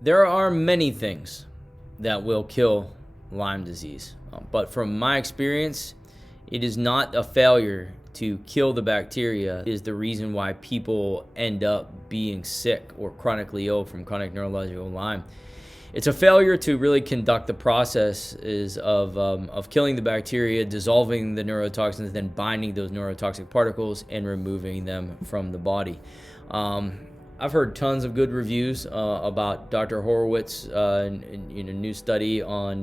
There are many things that will kill Lyme disease, but from my experience, it is not a failure to kill the bacteria is the reason why people end up being sick or chronically ill from chronic neurological Lyme. It's a failure to really conduct the process of killing the bacteria, dissolving the neurotoxins, then binding those neurotoxic particles and removing them from the body. I've heard tons of good reviews about Dr. Horowitz in a new study on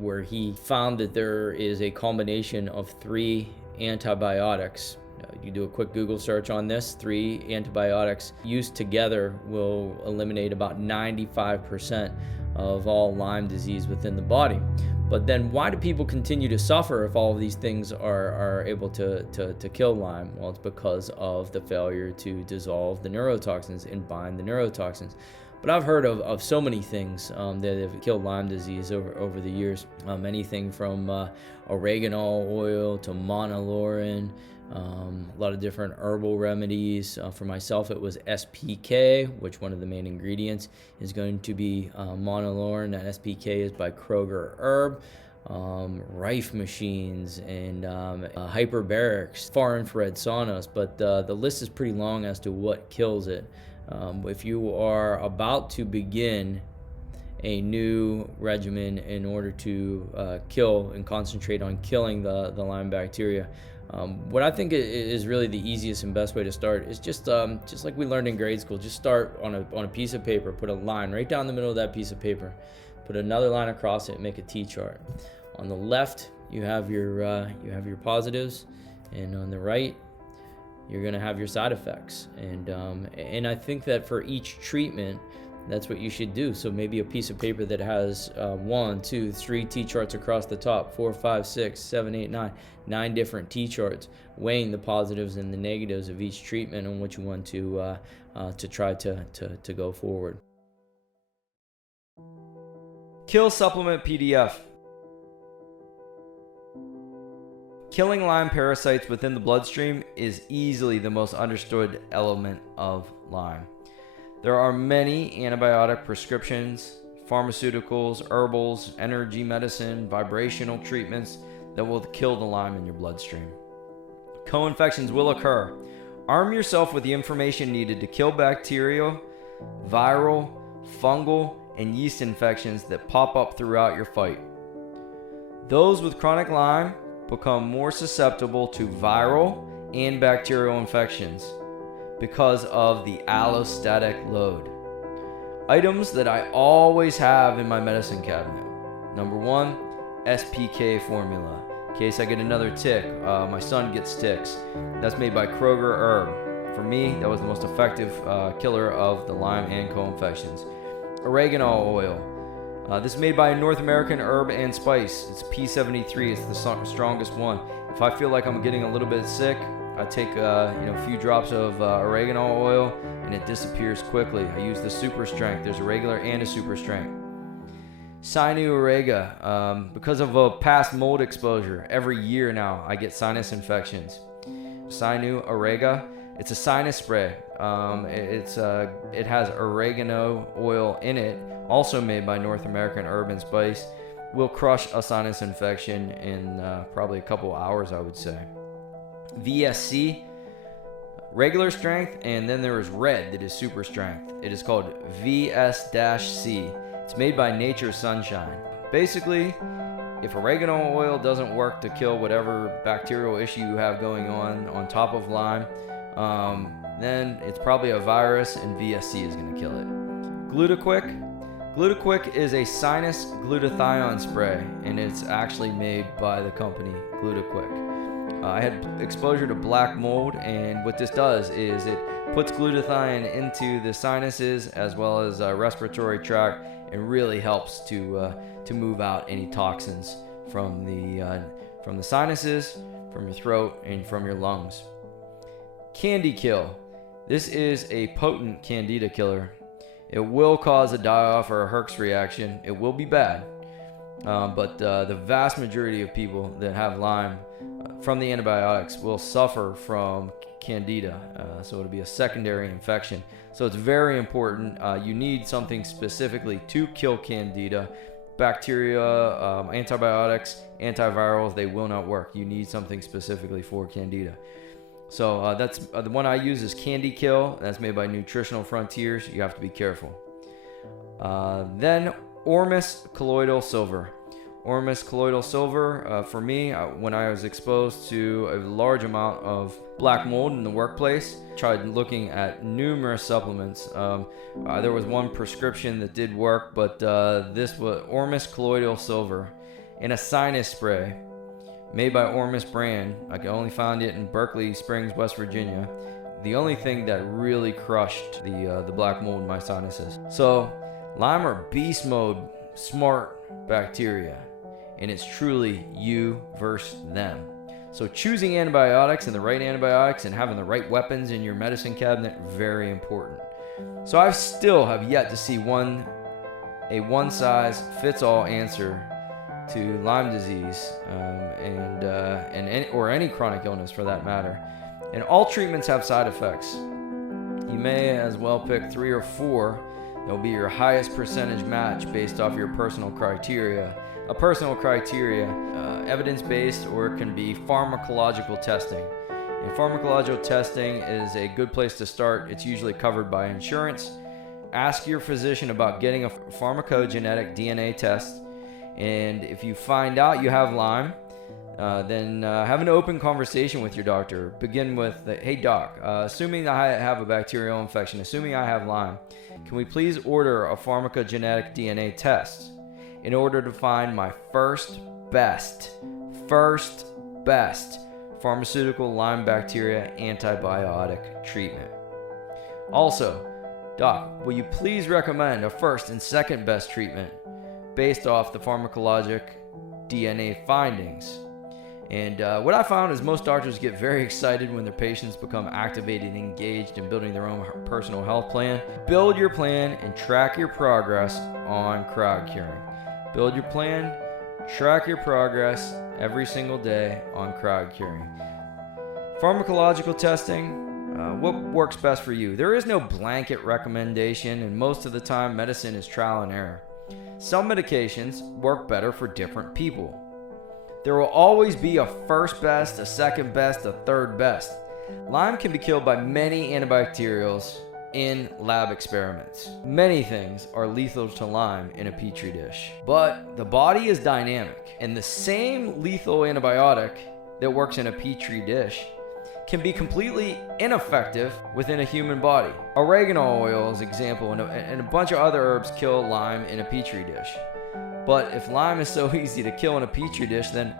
where he found that there is a combination of 3 antibiotics. You do a quick Google search on this. 3 antibiotics used together will eliminate about 95% of all Lyme disease within the body. But then why do people continue to suffer if all of these things are able to kill Lyme? Well, it's because of the failure to dissolve the neurotoxins and bind the neurotoxins. But I've heard of so many things that have killed Lyme disease over the years. Anything from oregano oil to monolaurin, a lot of different herbal remedies. For myself, it was SPK, which one of the main ingredients is going to be monolaurin. That SPK is by Kroger Herb. Rife machines and hyperbarics, far infrared saunas, but the list is pretty long as to what kills it. If you are about to begin a new regimen in order to kill and concentrate on killing the Lyme bacteria, what I think is really the easiest and best way to start is just like we learned in grade school. Just start on a piece of paper, put a line right down the middle of that piece of paper, put another line across it, and make a T-chart. On the left, you have your positives, and on the right, you're going to have your side effects. And I think that for each treatment, that's what you should do. So maybe a piece of paper that has 1, 2, 3 T-charts across the top, 4, 5, 6, 7, 8, 9 different T-charts, weighing the positives and the negatives of each treatment on which you want to try to go forward. Kill Supplement PDF. Killing Lyme parasites within the bloodstream is easily the most understood element of Lyme. There are many antibiotic prescriptions, pharmaceuticals, herbals, energy medicine, vibrational treatments that will kill the Lyme in your bloodstream. Co-infections will occur. Arm yourself with the information needed to kill bacterial, viral, fungal, and yeast infections that pop up throughout your fight. Those with chronic Lyme become more susceptible to viral and bacterial infections because of the allostatic load. Items that I always have in my medicine cabinet. Number 1, SPK formula. In case I get another tick, my son gets ticks. That's made by Kroger Herb. For me, that was the most effective killer of the Lyme and co-infections. Oregano oil. This is made by North American Herb and Spice. It's P73. It's the strongest one. If I feel like I'm getting a little bit sick, I take a few drops of oregano oil and it disappears quickly. I use the super strength. There's a regular and a super strength. Cyanurega. Because of a past mold exposure, every year now I get sinus infections. Cyanurega. It's a sinus spray. It has oregano oil in it, also made by North American Herb and Spice. Will crush a sinus infection in probably a couple hours, I would say. VSC, regular strength, and then there is red that is super strength. It is called VS-C. It's made by Nature's Sunshine. Basically, if oregano oil doesn't work to kill whatever bacterial issue you have going on top of Lyme, then it's probably a virus, and VSC is going to kill it. Glutaquick is a sinus glutathione spray, and it's actually made by the company Glutaquick. I had exposure to black mold, and what this does is it puts glutathione into the sinuses as well as respiratory tract, and really helps to move out any toxins from the sinuses, from your throat, and from your lungs. Candy kill. This is a potent candida killer. It will cause a die-off or a Herx reaction. It will be bad, but the vast majority of people that have Lyme from the antibiotics will suffer from candida. So it'll be a secondary infection. So it's very important. You need something specifically to kill candida. Bacteria, antibiotics, antivirals, they will not work. You need something specifically for candida. So that's the one I use is Candy Kill. That's made by Nutritional Frontiers. You have to be careful. Then Ormus colloidal silver. Ormus colloidal silver, for me, when I was exposed to a large amount of black mold in the workplace, tried looking at numerous supplements. There was one prescription that did work, but this was Ormus colloidal silver in a sinus spray made by Ormus brand. I could only find it in Berkeley Springs, West Virginia. The only thing that really crushed the black mold in my sinuses. So Lyme are beast mode smart bacteria, and it's truly you versus them. So choosing antibiotics and the right antibiotics and having the right weapons in your medicine cabinet, very important. So I still have yet to see a one-size-fits-all answer to Lyme disease or any chronic illness for that matter. And all treatments have side effects. You may as well pick 3 or 4 that will be your highest percentage match based off your personal criteria. A personal criteria, evidence-based, or it can be pharmacological testing. And pharmacological testing is a good place to start. It's usually covered by insurance. Ask your physician about getting a pharmacogenetic DNA test. And if you find out you have Lyme, then have an open conversation with your doctor. Begin with, hey doc, assuming I have a bacterial infection, assuming I have Lyme, can we please order a pharmacogenetic DNA test in order to find my first best pharmaceutical Lyme bacteria antibiotic treatment? Also, doc, will you please recommend a first and second best treatment based off the pharmacologic DNA findings? And what I found is most doctors get very excited when their patients become activated and engaged in building their own personal health plan. Build your plan and track your progress on crowd curing. Build your plan, track your progress every single day on crowd curing. Pharmacological testing, what works best for you? There is no blanket recommendation, and most of the time medicine is trial and error. Some medications work better for different people. There will always be a first best, a second best, a third best. Lyme can be killed by many antibacterials in lab experiments. Many things are lethal to Lyme in a petri dish. But the body is dynamic, and the same lethal antibiotic that works in a petri dish can be completely ineffective within a human body. Oregano oil is an example, and a bunch of other herbs kill Lyme in a petri dish. But if Lyme is so easy to kill in a petri dish, then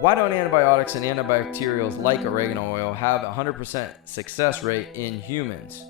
why don't antibiotics and antibacterials like oregano oil have a 100% success rate in humans?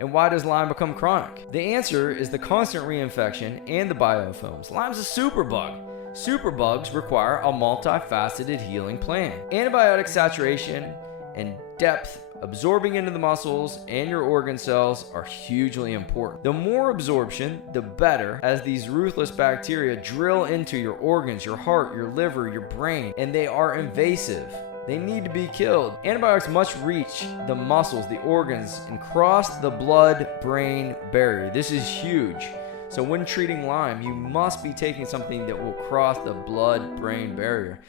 And why does Lyme become chronic? The answer is the constant reinfection and the biofilms. Lyme's a superbug. Superbugs require a multifaceted healing plan. Antibiotic saturation and depth absorbing into the muscles and your organ cells are hugely important. The more absorption, the better, as these ruthless bacteria drill into your organs, your heart, your liver, your brain, and they are invasive. They need to be killed. Antibiotics must reach the muscles, the organs, and cross the blood-brain barrier. This is huge. So when treating Lyme, you must be taking something that will cross the blood-brain barrier.